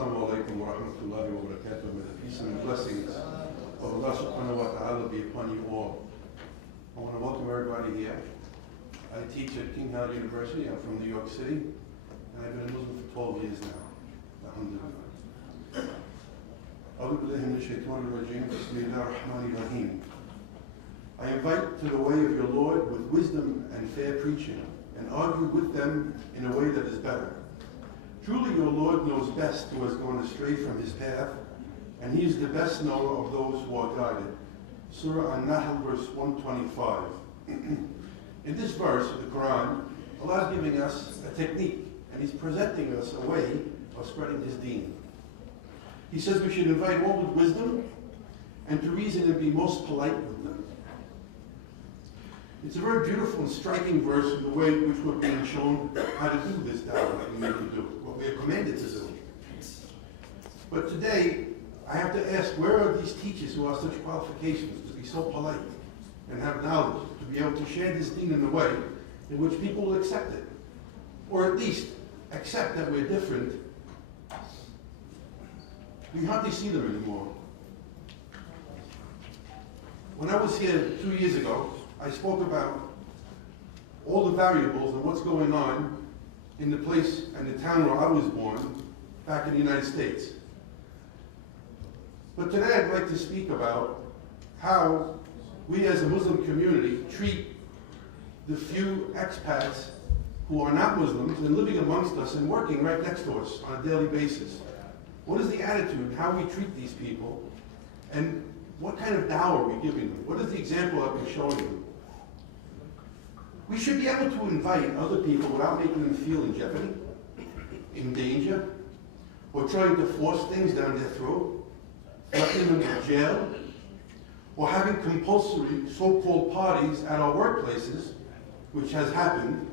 Assalamu alaikum wa rahmatullahi wa barakatuh. May the peace and blessings of Allah subhanahu wa ta'ala be upon you all. I want to welcome everybody here. I teach at King Howard University. I'm from New York City, and I've been a Muslim for 12 years now. Alhamdulillah. أعوذ بالله من الشيطان الرجيم. بسم الله الرحمن الرحيم. I invite to the way of your Lord with wisdom and fair preaching, and argue with them in a way that is better. Truly your Lord knows best who has gone astray from his path, and he is the best knower of those who are guided. Surah An-Nahl, verse 125. In this verse of the Quran, Allah is giving us a technique, and he's presenting us a way of spreading his deen. He says we should invite all with wisdom, and to reason and be most polite with them. It's a very beautiful and striking verse in the way in which we're being shown how to do this da'wah that we need to do, what we are commanded to do. But today, I have to ask, where are these teachers who have such qualifications to be so polite and have knowledge, to be able to share this deen in a way in which people will accept it? Or at least accept that we're different. We hardly see them anymore. When I was here 2 years ago, I spoke about all the variables and what's going on in the place and the town where I was born back in the United States. But today I'd like to speak about how we as a Muslim community treat the few expats who are not Muslims and living amongst us and working right next to us on a daily basis. What is the attitude, how we treat these people, and what kind of dawah are we giving them? What is the example I've been showing them? We should be able to invite other people without making them feel in jeopardy, in danger, or trying to force things down their throat, threatening them with jail, or having compulsory so-called parties at our workplaces, which has happened,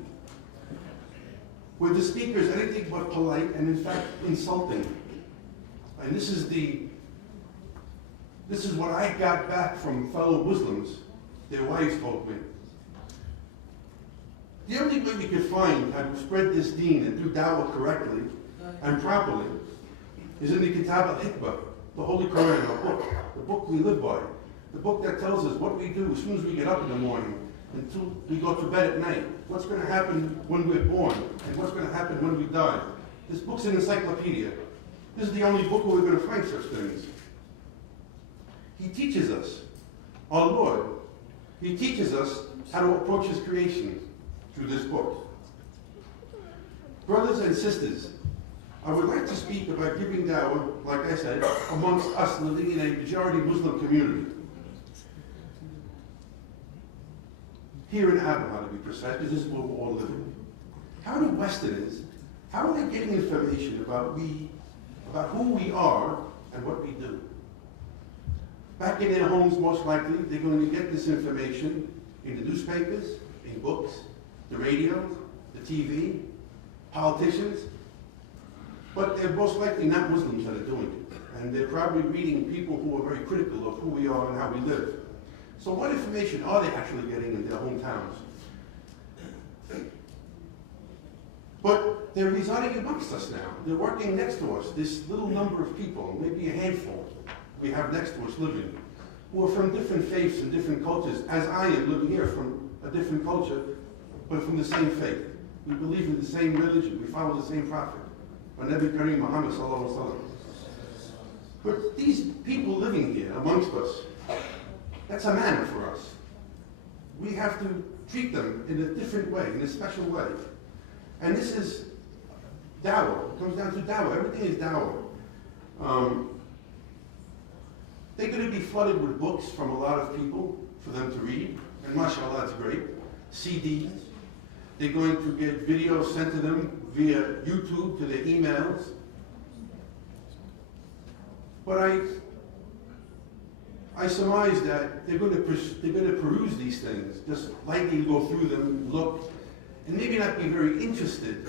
where the speaker is anything but polite and in fact insulting. And this is what I got back from fellow Muslims, their wives told me. The only way we could find how to spread this deen and do da'wah correctly and properly is in the Kitab al-Hikmah, the Holy Quran, our book, the book we live by, the book that tells us what we do as soon as we get up in the morning until we go to bed at night, what's going to happen when we're born, and what's going to happen when we die. This book's an encyclopedia. This is the only book where we're going to find such things. He teaches us, our Lord, he teaches us how to approach his creation through this book. Brothers and sisters, I would like to speak about giving da'wah, like I said, amongst us living in a majority Muslim community. Here in Abu, to be precise, because this is where we're all living. How do Westerners, how are they getting information about who we are and what we do? Back in their homes, most likely, they're going to get this information in the newspapers, in books, the radio, the TV, politicians, but they're most likely not Muslims that are doing it. And they're probably reading people who are very critical of who we are and how we live. So what information are they actually getting in their hometowns? But they're residing amongst us now. They're working next to us, this little number of people, maybe a handful we have next to us living, who are from different faiths and different cultures, as I am living here from a different culture, but from the same faith. We believe in the same religion. We follow the same prophet, Nabi Kareem Muhammad sallallahu alaihi wasallam. But these people living here amongst us, that's a manner for us. We have to treat them in a different way, in a special way. And this is da'wah. It comes down to da'wah. Everything is da'wah. They're going to be flooded with books from a lot of people for them to read. And mashallah, it's great. CDs. They're going to get videos sent to them via YouTube to their emails. But I surmise that they're going to peruse these things, just lightly go through them, look, and maybe not be very interested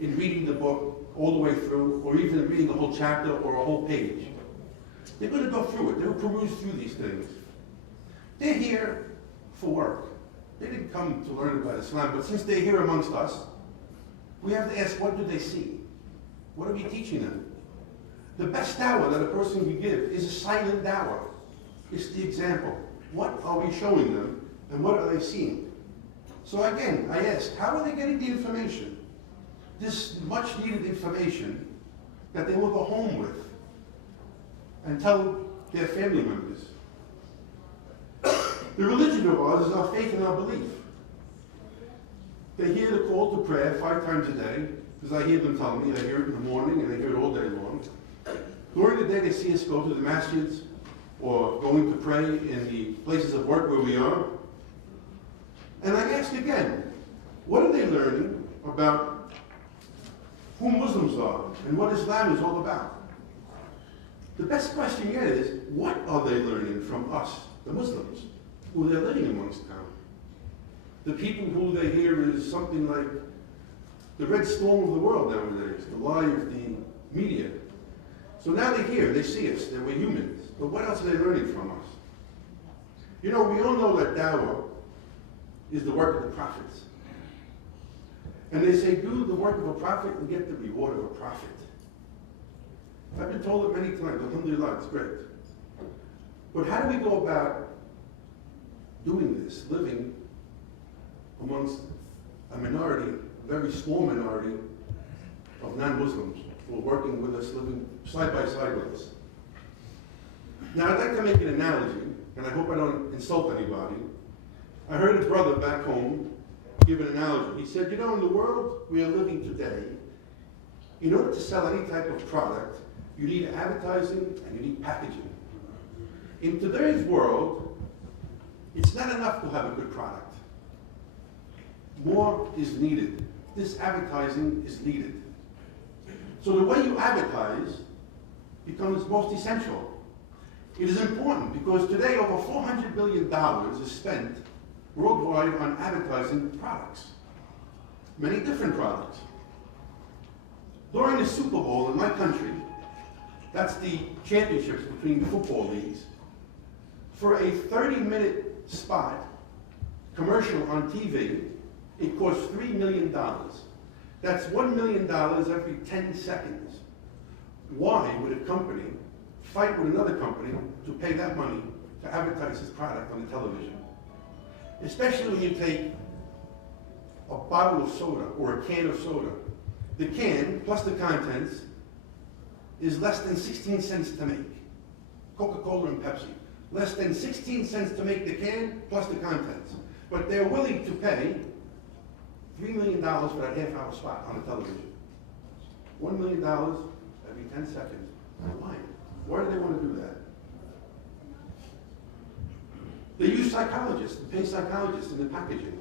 in reading the book all the way through, or even reading the whole chapter or a whole page. They're going to go through it. They'll peruse through these things. They're here for work. They didn't come to learn about Islam, but since they're here amongst us, we have to ask, what do they see? What are we teaching them? The best dawah that a person can give is a silent dawah. It's the example. What are we showing them, and what are they seeing? So again, I ask, how are they getting the information? This much needed information that they will go home with and tell their family members. The religion of ours is our faith and our belief. They hear the call to prayer 5 times a day, because I hear them tell me. I hear it in the morning and I hear it all day long. During the day, they see us go to the masjids or going to pray in the places of work where we are. And I ask again, what are they learning about who Muslims are and what Islam is all about? The best question yet is, what are they learning from us, the Muslims, who they're living amongst now? The people who they hear is something like the red storm of the world nowadays, the lie of the media. So now they hear, they see us, that we're humans. But what else are they learning from us? You know, we all know that dawah is the work of the prophets. And they say, do the work of a prophet and get the reward of a prophet. I've been told it many times, alhamdulillah, it's great. But how do we go about doing this, living amongst a minority, a very small minority of non-Muslims who are working with us, living side by side with us? Now, I'd like to make an analogy, and I hope I don't insult anybody. I heard a brother back home give an analogy. He said, you know, in the world we are living today, in order to sell any type of product, you need advertising and you need packaging. In today's world, it's not enough to have a good product. More is needed. This advertising is needed. So the way you advertise becomes most essential. It is important because today over $400 billion is spent worldwide on advertising products. Many different products. During the Super Bowl in my country, that's the championships between football leagues, for a 30-minute spot, commercial on TV, it costs $3 million. That's $1 million every 10 seconds. Why would a company fight with another company to pay that money to advertise its product on the television? Especially when you take a bottle of soda or a can of soda. The can, plus the contents, is less than 16 cents to make. Coca-Cola and Pepsi. Less than 16 cents to make the can, plus the contents. But they're willing to pay $3 million for that half-hour spot on the television. $1 million every 10 seconds. Why? Why do they want to do that? They use psychologists, to pay psychologists in the packaging.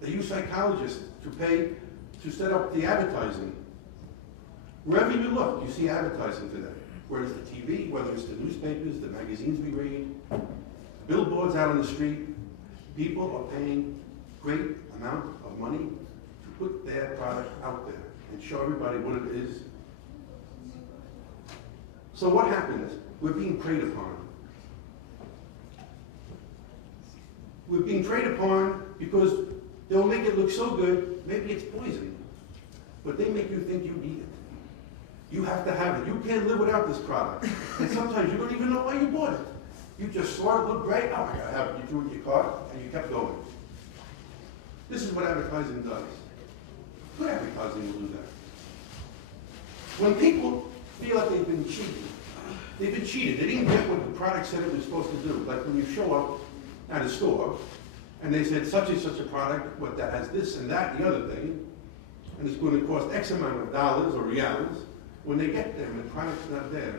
They use psychologists to pay, to set up the advertising. Wherever you look, you see advertising today. Whether it's the TV, whether it's the newspapers, the magazines we read, billboards out on the street, people are paying great amount of money to put their product out there and show everybody what it is. So what happens? We're being preyed upon. We're being preyed upon because they'll make it look so good, maybe it's poison, but they make you think you need it. You have to have it. You can't live without this product. And sometimes you don't even know why you bought it. You just saw it look great, oh, I gotta have it. You threw it in your cart, and you kept going. This is what advertising does. Good advertising will do that. When people feel like they've been cheated, they didn't get what the product said it was supposed to do. Like when you show up at a store, and they said such and such a product, what that has this and that and the other thing, and it's going to cost X amount of dollars or reals. When they get there and the product's not there,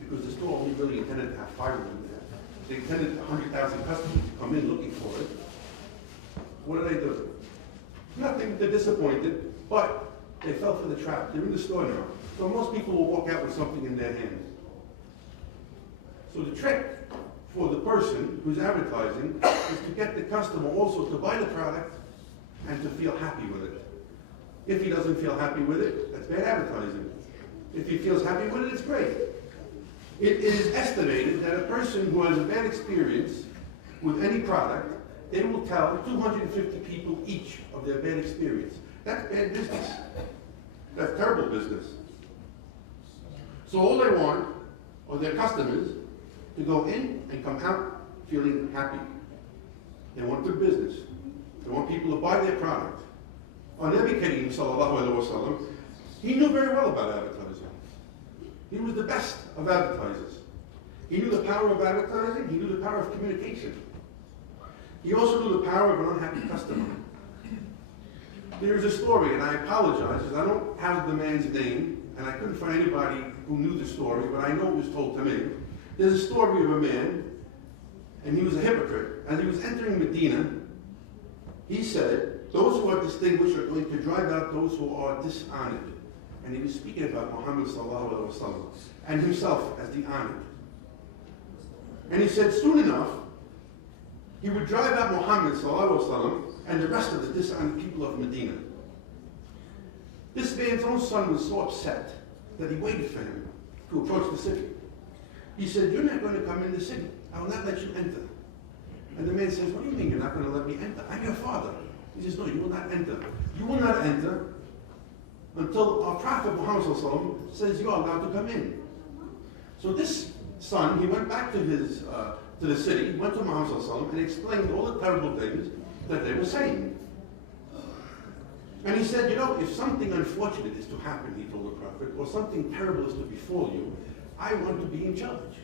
because the store only really intended to have 5 of them there, they intended 100,000 customers to come in looking for it. What do? Nothing. They're disappointed, but they fell for the trap. They're in the store now. So most people will walk out with something in their hands. So the trick for the person who's advertising is to get the customer also to buy the product and to feel happy with it. If he doesn't feel happy with it, that's bad advertising. If he feels happy with it, it's great. It is estimated that a person who has a bad experience with any product, they will tell 250 people each of their bad experience. That's bad business. That's terrible business. So all they want are their customers to go in and come out feeling happy. They want good business. They want people to buy their product. On Nabi Kareem sallallahu alaihi wasallam, he knew very well about advertising. He was the best of advertisers. He knew the power of advertising. He knew the power of communication. He also knew the power of an unhappy customer. There's a story, and I apologize because I don't have the man's name, and I couldn't find anybody who knew the story, but I know it was told to me. There's a story of a man, and he was a hypocrite. As he was entering Medina, he said, those who are distinguished are going to drive out those who are dishonored. And he was speaking about Muhammad sallallahu alaihi wasallam and himself as the honored. And he said, soon enough, he would drive out Muhammad sallallahu alaihi wasallam and the rest of the dishonored people of Medina. This man's own son was so upset that he waited for him to approach the city. He said, you're not going to come in the city. I will not let you enter. And the man says, what do you mean you're not going to let me enter? I'm your father. He says, no, you will not enter. You will not enter until our Prophet Muhammad sallallahu says you are allowed to come in. So this son, he went back to his to the city, went to Muhammad sallallahu and explained all the terrible things that they were saying. And he said, you know, if something unfortunate is to happen, he told the Prophet, or something terrible is to befall you, I want to be in charge.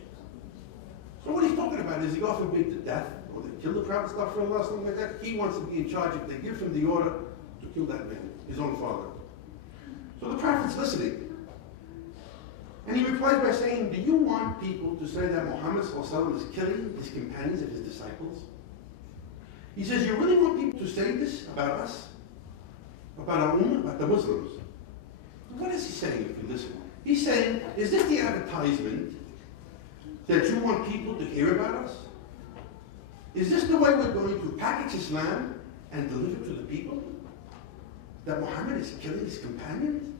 So what he's talking about is he God forbid to death, or they kill the Prophet, stuff for Allah, something like that. He wants to be in charge if they give him the order to kill that man, his own father. So the Prophet's listening. And he replies by saying, do you want people to say that Muhammad sallallahu is killing his companions and his disciples? He says, you really want people to say this about us? About our ummah, about the Muslims? What is he saying if you listen? He's saying, is this the advertisement that you want people to hear about us? Is this the way we're going to package Islam and deliver it to the people? That Muhammad is killing his companions?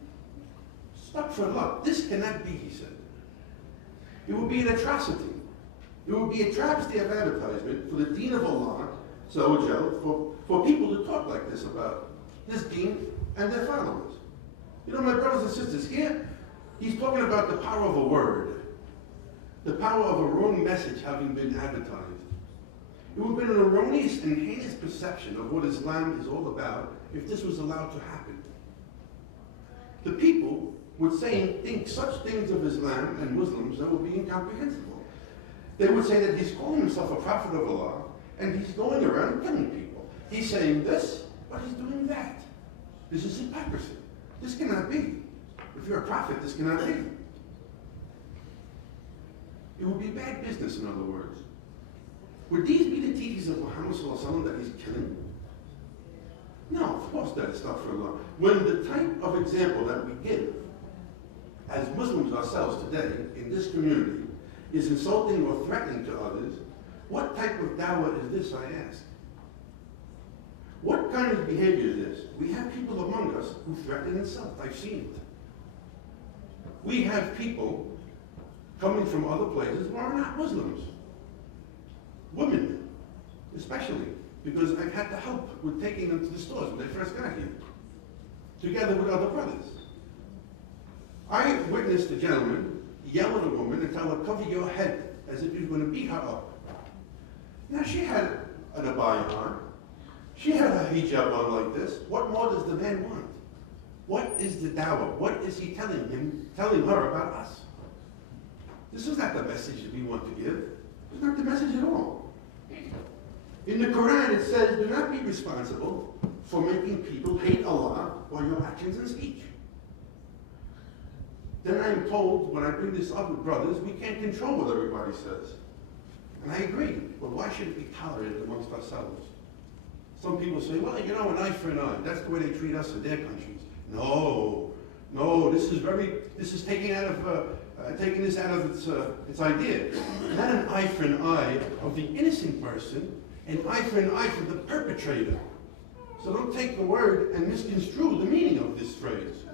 Stop for luck. This cannot be, he said. It would be an atrocity. It would be a travesty of advertisement for the deen of Allah, for people to talk like this about this deen and their followers. You know, my brothers and sisters, here he's talking about the power of a word, the power of a wrong message having been advertised. It would have been an erroneous and heinous perception of what Islam is all about if this was allowed to happen. The people would think such things of Islam and Muslims that would be incomprehensible. They would say that he's calling himself a prophet of Allah and he's going around killing people. He's saying this, but he's doing that. This is hypocrisy. This cannot be. If you're a prophet, this cannot be. It would be bad business, in other words. Would these be the teachings of Muhammad sallallahu that he's killing? No, of course not. It's not for Allah. When the type of example that we give as Muslims ourselves today in this community is insulting or threatening to others, what type of dawah is this, I ask? What kind of behavior is this? We have people among us who threaten and insult. I've seen it. We have people coming from other places who are not Muslims. Women, especially, because I've had to help with taking them to the stores when they first got here, together with other brothers. I witnessed a gentleman yell at a woman and tell her, cover your head, as if he was going to beat her up. Now, she had an abaya on. She had a hijab on like this. What more does the man want? What is the dawah? What is he telling her about us? This is not the message that we want to give. It's not the message at all. In the Quran, it says, do not be responsible for making people hate Allah or your actions and speech. Then I am told, when I bring this up with brothers, we can't control what everybody says. And I agree, but why should it be tolerated amongst ourselves? Some people say, well, you know, an eye for an eye. That's the way they treat us in their countries. No, this is taking this out of its idea. Not an eye for an eye of the innocent person, an eye for the perpetrator. So don't take the word and misconstrue the meaning of this phrase.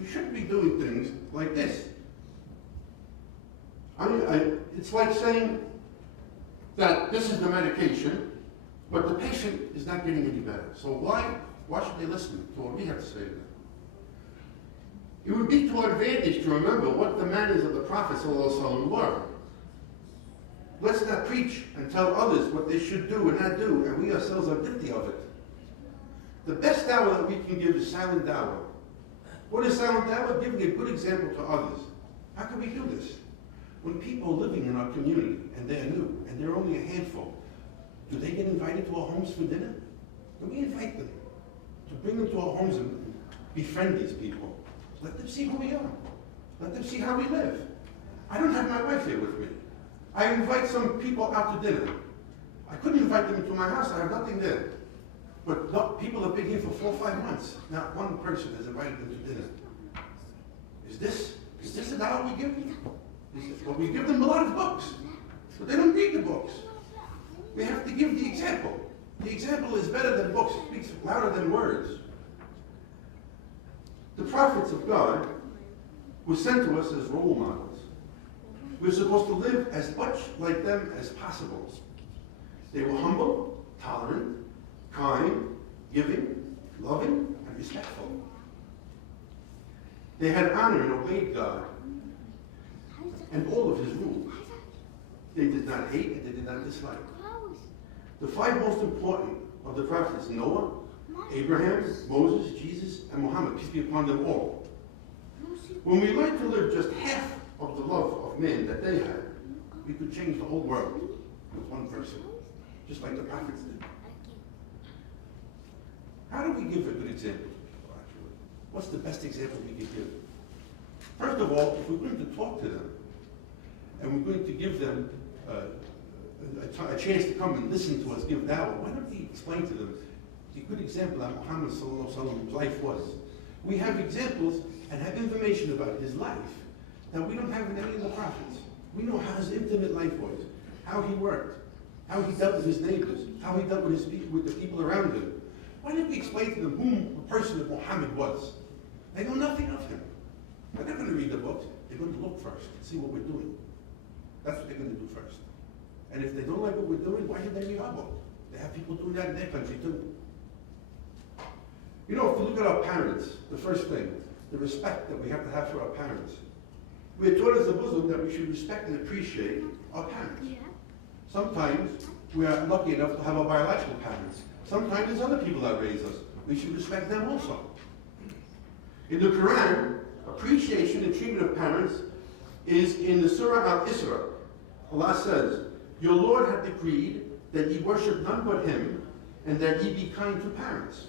We shouldn't be doing things like this. It's like saying that this is the medication, but the patient is not getting any better. So why should they listen to what we have to say to them? It would be to our advantage to remember what the manners of the prophets ﷺ were. Let's not preach and tell others what they should do and not do, and we ourselves are guilty of it. The best dawah that we can give is silent dawah. What is silent dawah? Giving a good example to others. How can we do this? When people are living in our community and they're new and they're only a handful, do they get invited to our homes for dinner? Do we invite them to bring them to our homes and befriend these people? Let them see who we are. Let them see how we live. I don't have my wife here with me. I invite some people out to dinner. I couldn't invite them into my house. I have nothing there. But look, people have been here for 4 or 5 months. Not one person has invited them to dinner. Is this a dollar we give them? Well, we give them a lot of books, but they don't read the books. We have to give the example. The example is better than books. It speaks louder than words. The prophets of God were sent to us as role models. We're supposed to live as much like them as possible. They were humble, tolerant, kind, giving, loving, and respectful. They had honor and obeyed God and all of his rules. They did not hate and they did not dislike. The 5 most important of the prophets: Noah, Abraham, Moses, Jesus, and Muhammad, peace be upon them all. When we learn to live just half of the love of man that they had, we could change the whole world with one person, just like the prophets did. How do we give a good example to people, actually? What's the best example we can give? First of all, if we're going to talk to them, and we're going to give them a chance to come and listen to us give dawah, why don't we explain to them the good example that Muhammad ﷺ's life was? We have examples and have information about his life that we don't have in any of the prophets. We know how his intimate life was, how he worked, how he dealt with his neighbors, how he dealt with the people around him. Why don't we explain to them whom the person of Muhammad was? They know nothing of him. They're not going to read the books. They're going to look first and see what we're doing. That's what they're going to do first. And if they don't like what we're doing, why should they read our book? They have people doing that in their country too. You know, if you look at our parents, the first thing, the respect that we have to have for our parents. We're taught as a Muslim that we should respect and appreciate our parents. Yeah. Sometimes we are lucky enough to have our biological parents. Sometimes there's other people that raise us. We should respect them also. In the Quran, appreciation and treatment of parents is in the Surah Al-Isra. Allah says, "Your Lord hath decreed that ye worship none but him, and that ye be kind to parents.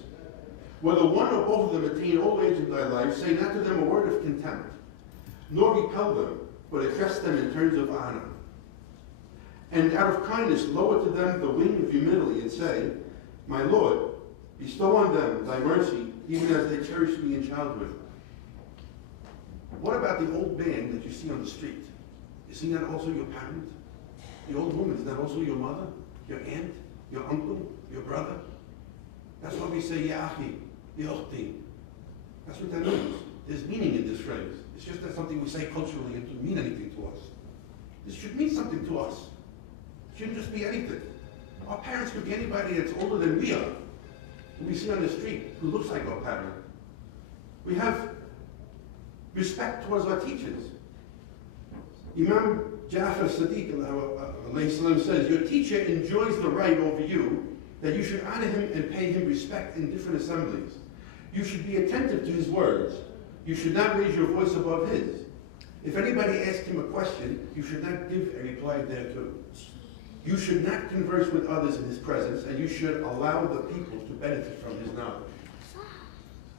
Whether one or both of them attain old age in thy life, say not to them a word of contempt, nor repel them, but address them in terms of honor. And out of kindness lower to them the wing of humility, and say, My Lord, bestow on them thy mercy, even as they cherished me in childhood." What about the old man that you see on the street? Is he not also your parent? The old woman, is that also your mother, your aunt, your uncle, your brother? That's why we say, Ya akhi, ya ukhti. That's what that means. There's meaning in this phrase. It's just that something we say culturally and doesn't mean anything to us. This should mean something to us. It shouldn't just be anything. Our parents could be anybody that's older than we are, who we see on the street, who looks like our parent. We have respect towards our teachers. Imam Ja'far Sadiq says, "Your teacher enjoys the right over you that you should honor him and pay him respect in different assemblies. You should be attentive to his words. You should not raise your voice above his. If anybody asks him a question, you should not give a reply thereto. You should not converse with others in his presence, and you should allow the people to benefit from his knowledge."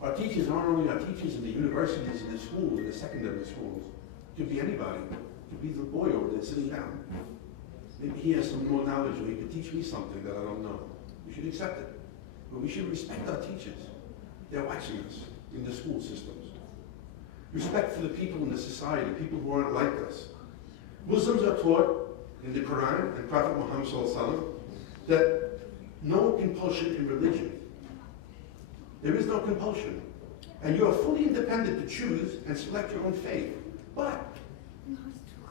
Our teachers aren't only our teachers in the universities, in the schools, in the secondary schools. It could be anybody. It could be the boy over there sitting down. Maybe he has some more knowledge, or he could teach me something that I don't know. We should accept it. But we should respect our teachers. They're watching us in the school systems. Respect for the people in the society, people who aren't like us. Muslims are taught in the Quran and Prophet Muhammad ﷺ that no compulsion in religion. There is no compulsion. And you are fully independent to choose and select your own faith. But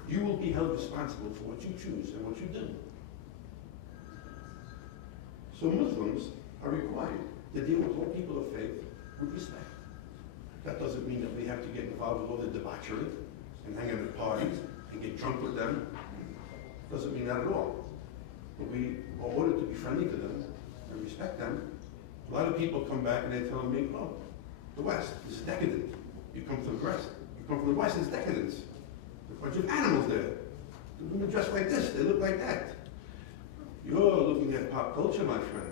you will be held responsible for what you choose and what you do. So Muslims are required to deal with all people of faith with respect. That doesn't mean that we have to get involved with all the debauchery and hang out at parties and get drunk with them. Doesn't mean that at all. But we are ordered to be friendly to them and respect them. A lot of people come back and they tell me, oh, the West is decadent. You come from the West. You come from the West, it's decadence. There's a bunch of animals there. The women dress like this, they look like that. You're looking at pop culture, my friend.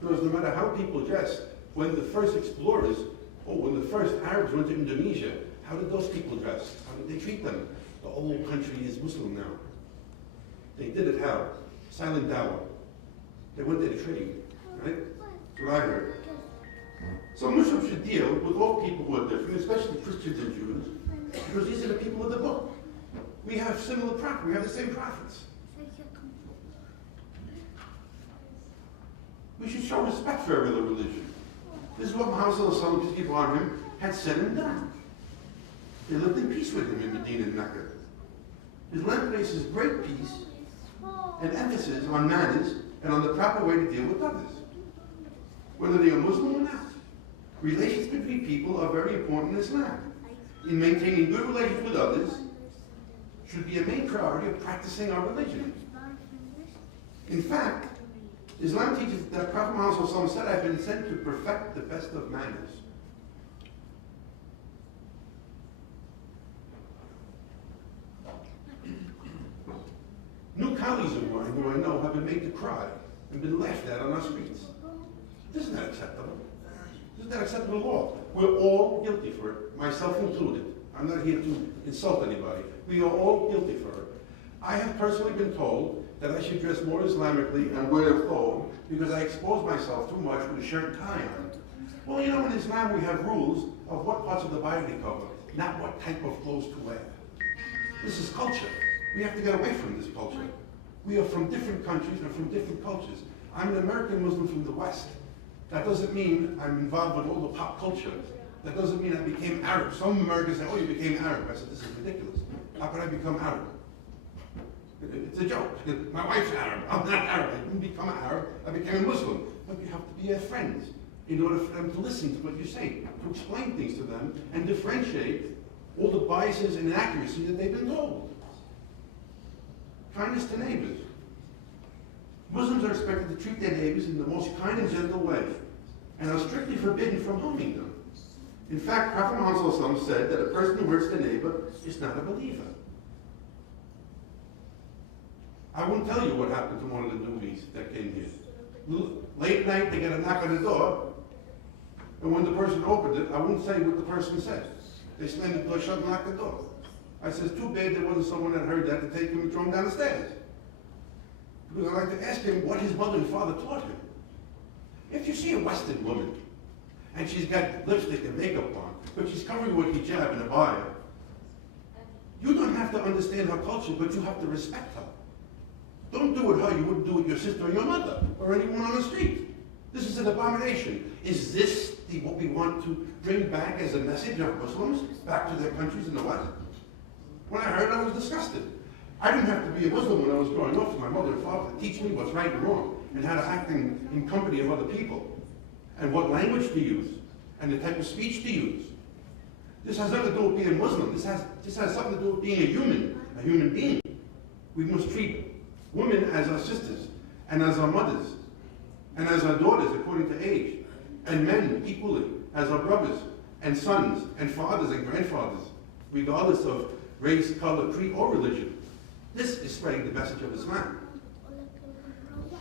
Because no matter how people dress, when the first explorers, when the first Arabs went to Indonesia, how did those people dress? How did they treat them? The whole country is Muslim now. They did it how? Silent dawah. They went there to trade, right? That's what I heard. So Muslims should deal with all people who are different, especially Christians and Jews, because these are the people of the book. We have similar prophets. We have the same prophets. We should show respect for every other religion. This is what Muhammad, peace be upon him, had said and done. They lived in peace with him in Medina and Mecca. His land places great peace and emphasis on manners and on the proper way to deal with others, whether they are Muslim or not. Relations between people are very important in Islam. In maintaining good relations with others should be a main priority of practicing our religion. In fact, Islam teaches that Prophet Muhammad said, I've been sent to perfect the best of manners. New colleagues of mine who I know have been made to cry and been laughed at on our streets. This is not acceptable. This is not acceptable law. We're all guilty for it, myself included. I'm not here to insult anybody. We are all guilty for it. I have personally been told that I should dress more Islamically and wear a thobe because I expose myself too much with a shirt and tie on. Well, you know, in Islam we have rules of what parts of the body to cover, not what type of clothes to wear. This is culture. We have to get away from this culture. We are from different countries and from different cultures. I'm an American Muslim from the West. That doesn't mean I'm involved with all the pop culture. That doesn't mean I became Arab. Some Americans say, oh, you became Arab. I said, this is ridiculous. How could I become Arab? It's a joke. My wife's Arab. I'm not Arab. I didn't become Arab. I became a Muslim. But you have to be their friends in order for them to listen to what you say, to explain things to them, and differentiate all the biases and inaccuracy that they've been told. Kindness to neighbors. Muslims are expected to treat their neighbors in the most kind and gentle way, and are strictly forbidden from harming them. In fact, Prophet Muhammad said that a person who hurts their neighbor is not a believer. I won't tell you what happened to one of the newbies that came here. Late night, they got a knock on the door, and when the person opened it, I won't say what the person said. They slammed the door shut and locked the door. I said, too bad there wasn't someone that heard that to take him and throw him down the stairs. Because I'd like to ask him what his mother and father taught him. If you see a Western woman, and she's got lipstick and makeup on, but she's covering with hijab and abaya, you don't have to understand her culture, but you have to respect her. Don't do with her you wouldn't do with your sister or your mother, or anyone on the street. This is an abomination. Is this what we want to bring back as a message of Muslims back to their countries in the West? When I heard it, I was disgusted. I didn't have to be a Muslim when I was growing up for my mother and father to teach me what's right and wrong, and how to act in company of other people, and what language to use, and the type of speech to use. This has nothing to do with being Muslim. This has something to do with being a human being. We must treat women as our sisters, and as our mothers, and as our daughters according to age, and men equally as our brothers, and sons, and fathers, and grandfathers, regardless of race, color, creed, or religion. This is spreading the message of Islam.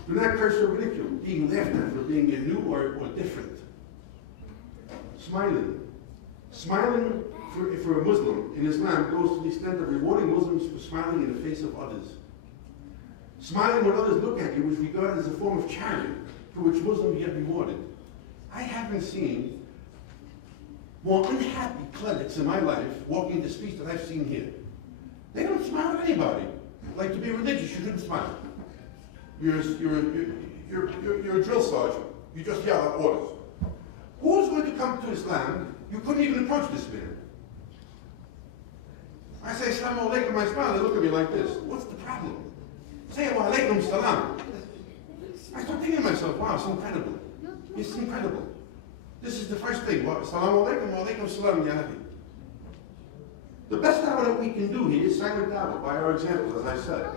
Do not curse or ridicule, being laughed at for being new or different. Smiling. Smiling for a Muslim in Islam goes to the extent of rewarding Muslims for smiling in the face of others. Smiling when others look at you is regarded as a form of charity for which Muslims get rewarded. I haven't seen more unhappy clerics in my life walking the streets that I've seen here. They don't smile at anybody. Like, to be religious, you shouldn't smile. You're a drill sergeant. You just yell out orders. Who's going to come to Islam? You couldn't even approach this man. I say, Assalamu alaikum, I smile. They look at me like this. What's the problem? Say, wa alaikum salam. I start thinking to myself, wow, it's incredible. It's incredible. This is the first thing. Assalamu alaikum, wa alaikum salam, ya Nabi. The best dawah that we can do here is silent dawah, by our example, as I said.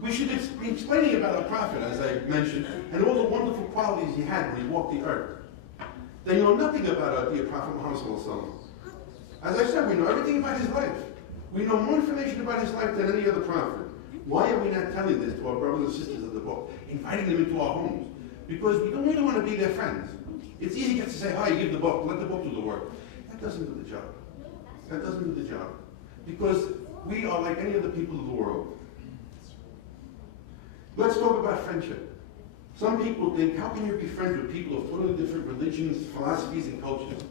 We should be explaining about our Prophet, as I mentioned, and all the wonderful qualities he had when he walked the earth. They know nothing about our dear Prophet Muhammad sallallahu alaihi wasallam. As I said, we know everything about his life. We know more information about his life than any other prophet. Why are we not telling this to our brothers and sisters of the book, inviting them into our homes? Because we don't really want to be their friends. It's easy just to say, hi, you give the book, let the book do the work. That doesn't do the job. That doesn't do the job. Because we are like any other people of the world. Let's talk about friendship. Some people think, how can you be friends with people of totally different religions, philosophies, and cultures?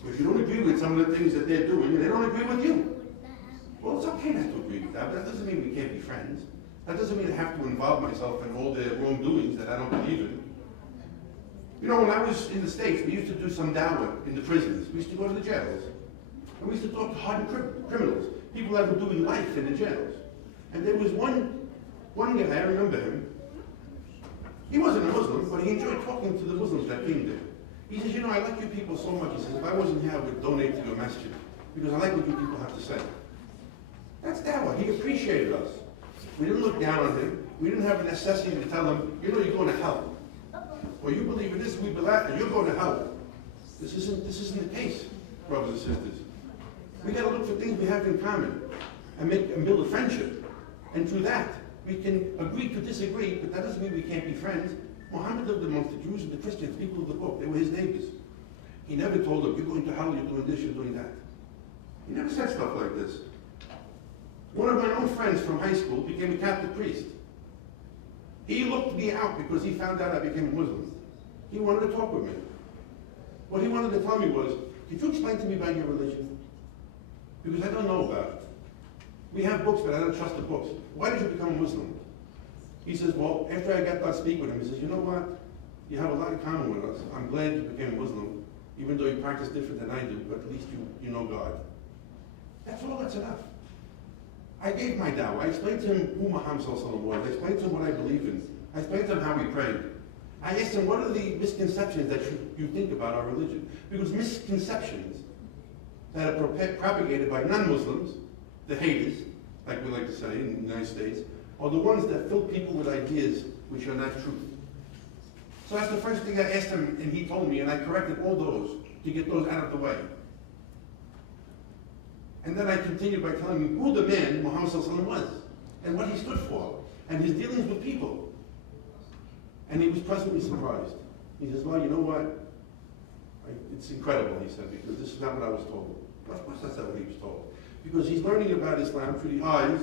So if you don't agree with some of the things that they're doing, and they don't agree with you. Well, it's okay not to agree with that, but that doesn't mean we can't be friends. That doesn't mean I have to involve myself in all their wrongdoings that I don't believe in. You know, when I was in the States, we used to do some dawah in the prisons. We used to go to the jails. And we used to talk to hardened criminals, people that were doing life in the jails. And there was one guy, I remember him. He wasn't a Muslim, but he enjoyed talking to the Muslims that came there. He says, you know, I like you people so much. He says, if I wasn't here, I would donate to your masjid, because I like what you people have to say. That's dawah. He appreciated us. We didn't look down on him. We didn't have a necessity to tell him, you know, you're going to hell. Or you believe in this, we believe that, you're going to hell. This isn't the case, brothers and sisters. We got to look for things we have in common and build a friendship. And through that, we can agree to disagree, but that doesn't mean we can't be friends. Muhammad lived amongst the Jews and the Christians, people of the book. They were his neighbors. He never told them, you're going to hell, you're doing this, you're doing that. He never said stuff like this. One of my own friends from high school became a Catholic priest. He looked me out because he found out I became a Muslim. He wanted to talk with me. What he wanted to tell me was, could you explain to me about your religion? Because I don't know about it. We have books, but I don't trust the books. Why did you become a Muslim? He says, well, after I got done speaking with him, he says, you know what? You have a lot in common with us. I'm glad you became a Muslim, even though you practice different than I do, but at least you know God. That's all that's enough. I gave my dawah. I explained to him who Muhammad sallallahu alaihi wasallam was. I explained to him what I believe in. I explained to him how we prayed. I asked him, what are the misconceptions that you think about our religion? Because misconceptions that are propagated by non-Muslims, the haters, like we like to say in the United States, are the ones that fill people with ideas which are not truth. So that's the first thing I asked him, and he told me, and I corrected all those to get those out of the way. And then I continued by telling him who the man Muhammad sallallahu alaihi wasallam was, and what he stood for, and his dealings with people. And he was pleasantly surprised. He says, well, you know what? It's incredible, he said, because this is not what I was told. Of course that's not what he was told. Because he's learning about Islam through the eyes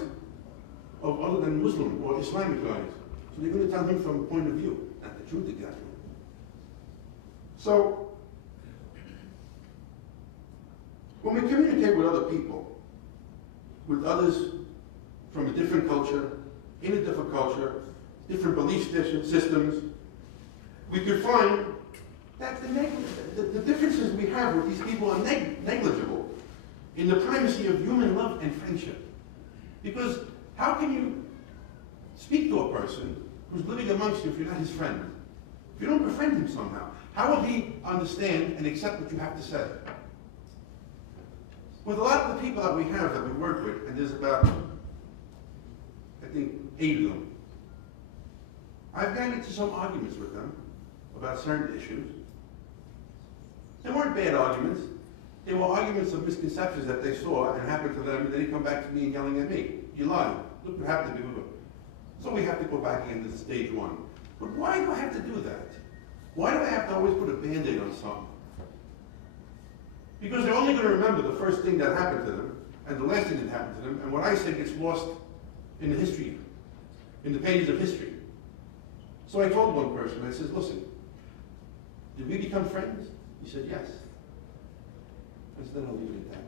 of other than Muslim or Islamic eyes. So they're going to tell him from a point of view, not the truth exactly. So, when we communicate with other people, with others from a different culture, in a different culture, different belief systems, we could find that the differences we have with these people are negligible in the primacy of human love and friendship. Because how can you speak to a person who's living amongst you if you're not his friend? If you don't befriend him somehow, how will he understand and accept what you have to say? With a lot of the people that we have that we work with, and there's about, I think, 8 of them, I've gotten into some arguments with them about certain issues. They weren't bad arguments. They were arguments of misconceptions that they saw and happened to them, and then they come back to me and yelling at me. You lied. Look what happened to me. So we have to go back again to stage one. But why do I have to do that? Why do I have to always put a Band-Aid on something? Because they're only going to remember the first thing that happened to them, and the last thing that happened to them, and what I say gets lost in the history, in the pages of history. So I told one person, I said, listen, did we become friends? He said, yes. I said, then I'll leave it at that.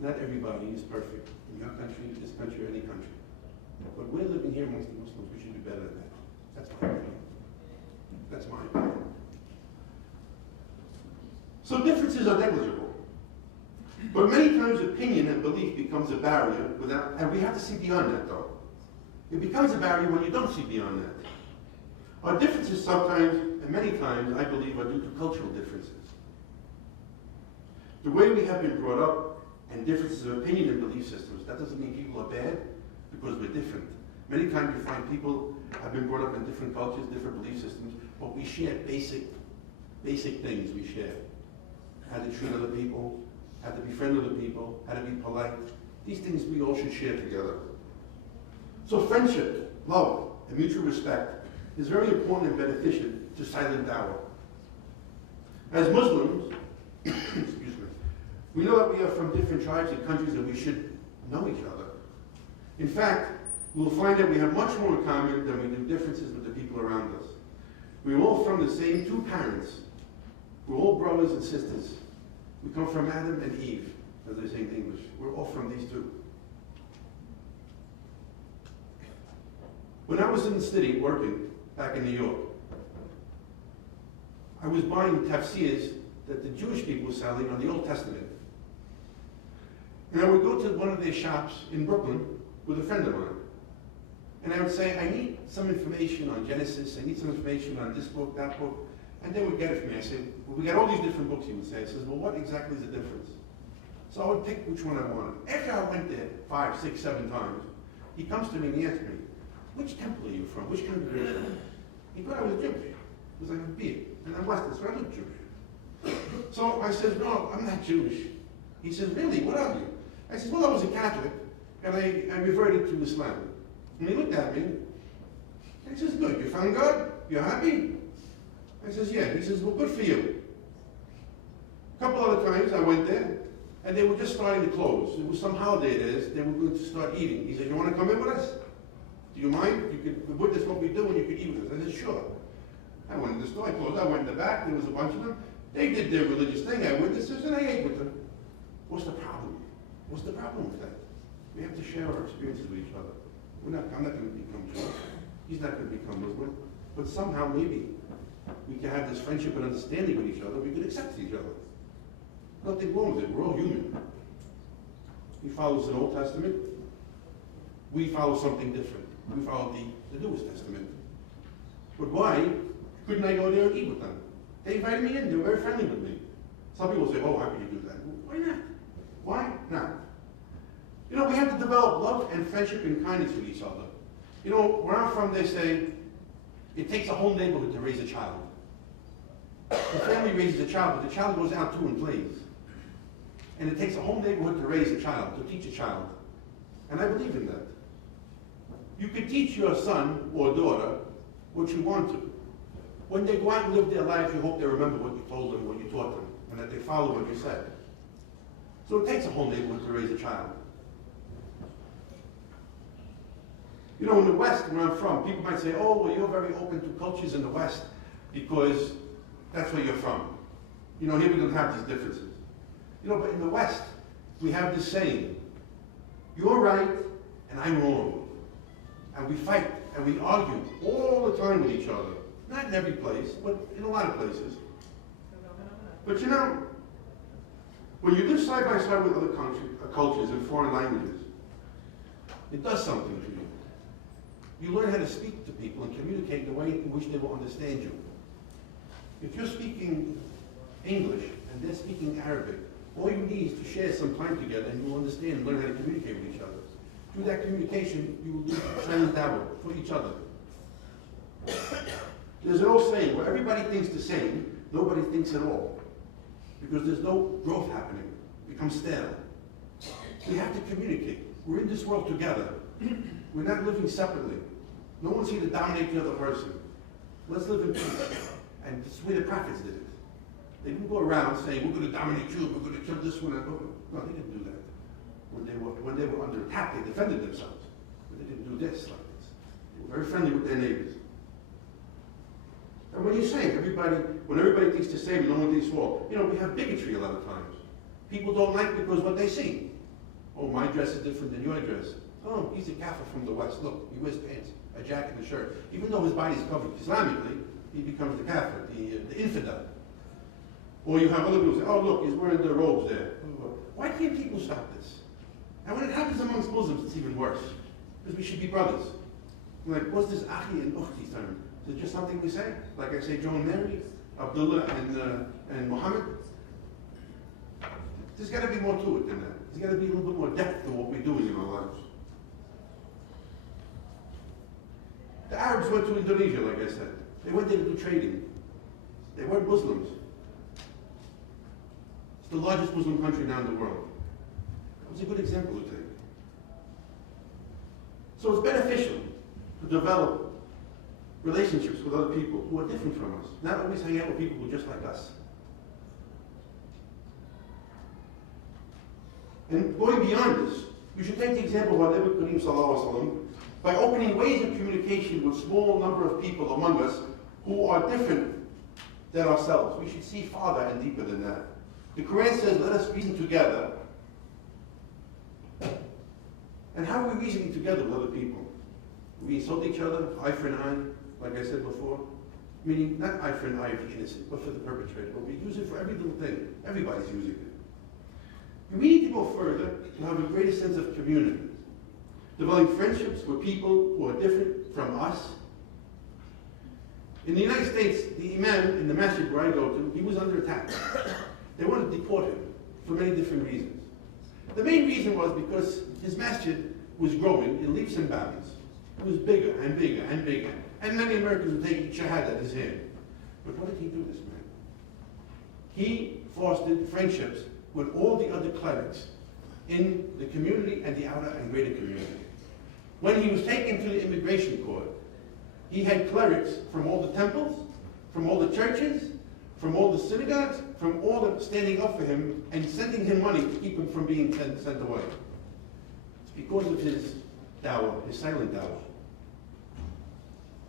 Not everybody is perfect in your country, this country, or any country. But we're living here amongst the Muslims, we should be better than that. That's my opinion. That's my opinion. So differences are negligible. But many times opinion and belief becomes a barrier and we have to see beyond that though. It becomes a barrier when you don't see beyond that. Our differences sometimes, and many times, I believe, are due to cultural differences. The way we have been brought up and differences of opinion and belief systems, that doesn't mean people are bad because we're different. Many times you find people have been brought up in different cultures, different belief systems, but we share basic things we share. How to treat other people, how to befriend other people, how to be polite. These things we all should share together. So friendship, love, and mutual respect is very important and beneficial to silent dawah. As Muslims, excuse me, we know that we are from different tribes and countries and we should know each other. In fact, we'll find that we have much more in common than we do differences with the people around us. We're all from the same two parents. We're all brothers and sisters. We come from Adam and Eve, as they say in English. We're all from these two. When I was in the city working back in New York, I was buying tafsirs that the Jewish people were selling on the Old Testament. And I would go to one of their shops in Brooklyn with a friend of mine. And I would say, I need some information on Genesis, I need some information on this book, that book. And they would get it for me. I said, well, we got all these different books, he would say. I says, well, what exactly is the difference? So I would pick which one I wanted. After I went there 5, 6, 7 times, he comes to me and he asks me, which temple are you from? Which congregation? He thought I was Jewish. He was like a beard. And I'm Western, so I look Jewish. So I said, no, I'm not Jewish. He says, really, what are you? I said, well, I was a Catholic, and I reverted to Islam. And he looked at me, and he says, good, you found God? You're happy? I says, yeah. He says, well, good for you. A couple other times I went there, and they were just starting to close. It was some holiday there, they were going to start eating. He said, you want to come in with us? Do you mind? You could witness what we do and you could eat with us. I said, sure. I went in the store, I closed, I went in the back, there was a bunch of them. They did their religious thing, I witnessed this, and I ate with them. What's the problem? What's the problem with that? We have to share our experiences with each other. I'm not going to become Jewish. He's not going to become Muslim. But somehow, maybe, we can have this friendship and understanding with each other. We can accept each other. Nothing wrong with it. We're all human. He follows the Old Testament. We follow something different. We follow the Newest Testament. But why couldn't I go there and eat with them? They invited me in. They were very friendly with me. Some people say, oh, how can you do that? Well, why not? Why not? You know, we have to develop love and friendship and kindness with each other. You know, where I'm from, they say, it takes a whole neighborhood to raise a child. The family raises a child, but the child goes out too and plays. And it takes a whole neighborhood to raise a child, to teach a child. And I believe in that. You could teach your son or daughter what you want to. When they go out and live their life, you hope they remember what you told them, what you taught them, and that they follow what you said. So it takes a whole neighborhood to raise a child. You know, in the West, where I'm from, people might say, oh, well, you're very open to cultures in the West because that's where you're from. You know, here we don't have these differences. You know, but in the West, we have this saying, you're right and I'm wrong. And we fight and we argue all the time with each other. Not in every place, but in a lot of places. But you know, when you live side by side with other cultures and foreign languages, it does something to you. You learn how to speak to people and communicate in a way in which they will understand you. If you're speaking English and they're speaking Arabic, all you need is to share some time together and you'll understand and learn how to communicate with each other. Through that communication, you will do silent dawah for each other. There's an old saying, where everybody thinks the same, nobody thinks at all. Because there's no growth happening. It becomes stale. We have to communicate. We're in this world together. We're not living separately. No one's here to dominate the other person. Let's live in peace. And this is the way the prophets did it. They didn't go around saying, we're going to dominate you, we're going to kill this one. No, they didn't do that. When they were under attack, they defended themselves. But they didn't do this like this. They were very friendly with their neighbors. And when you say when everybody thinks the same and no one thinks, well, you know, we have bigotry a lot of times. People don't like because what they see. Oh, my dress is different than your dress. Oh, he's a kafir from the West. Look, he wears pants, a jacket, and a shirt. Even though his body is covered Islamically, he becomes the kafir, the infidel. Or you have other people say, oh, look, he's wearing the robes there. Why can't people stop this? And when it happens amongst Muslims, it's even worse. Because we should be brothers. Like, what's this achi and ukhti term? Is it just something we say? Like I say, Joe and Mary, Abdullah and Muhammad? There's got to be more to it than that. There's got to be a little bit more depth to what we're doing in our lives. The Arabs went to Indonesia, like I said. They went there to do trading. They weren't Muslims. It's the largest Muslim country now in the world. That was a good example to take. So it's beneficial to develop relationships with other people who are different from us. Not always hang out with people who are just like us. And going beyond this, we should take the example of our Nabi Kareem Sallallahu Alaihi Wasallam by opening ways of communication with a small number of people among us who are different than ourselves. We should see farther and deeper than that. The Quran says, let us reason together. And how are we reasoning together with other people? We insult each other, eye for an eye, like I said before. Meaning, not eye for an eye if you're innocent, but for the perpetrator. But we use it for every little thing. Everybody's using it. We need to go further to have a greater sense of community. Developing friendships with people who are different from us. In the United States, the imam in the masjid where I go to, he was under attack. They wanted to deport him for many different reasons. The main reason was because his masjid was growing in leaps and bounds. It was bigger and bigger and bigger. And many Americans would take shahada at his hand. But what did he do, this man? He fostered friendships with all the other clerics in the community and the outer and greater community. When he was taken to the immigration court, he had clerics from all the temples, from all the churches, from all the synagogues, from all the standing up for him and sending him money to keep him from being sent away. It's because of his dawah, his silent dawah.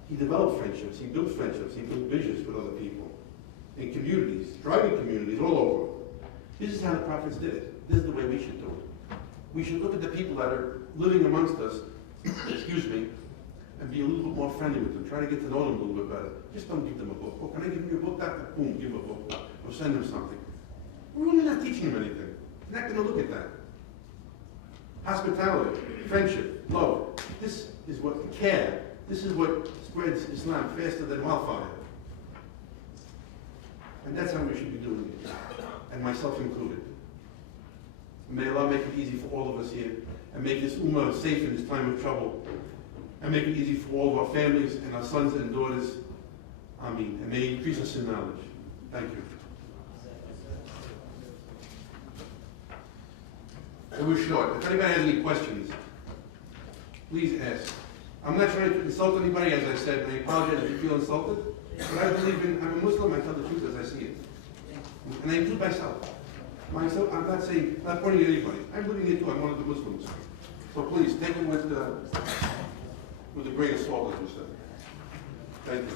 He developed friendships, he built visions with other people, in communities, thriving communities all over. This is how the prophets did it. This is the way we should do it. We should look at the people that are living amongst us, excuse me, and be a little bit more friendly with them. Try to get to know them a little bit better. Just don't give them a book. Oh, can I give you a book? That, boom, give a book. Or send them something. We're really not teaching them anything. They're not going to look at that. Hospitality, friendship, love. This is what care. This is what spreads Islam faster than wildfire. And that's how we should be doing it. And myself included. May Allah make it easy for all of us here, and make this ummah safe in this time of trouble, and make it easy for all of our families and our sons and daughters. Ameen. And may He increase us in knowledge. Thank you. It was short. If anybody has any questions, please ask. I'm not trying to insult anybody, as I said, and I apologize if you feel insulted, but I believe I'm a Muslim, I tell the truth as I see it. And I include myself. I'm not saying, not pointing at anybody. I'm living here too, I'm one of the Muslims. So please, take it with a grain of salt, as you said. Thank you.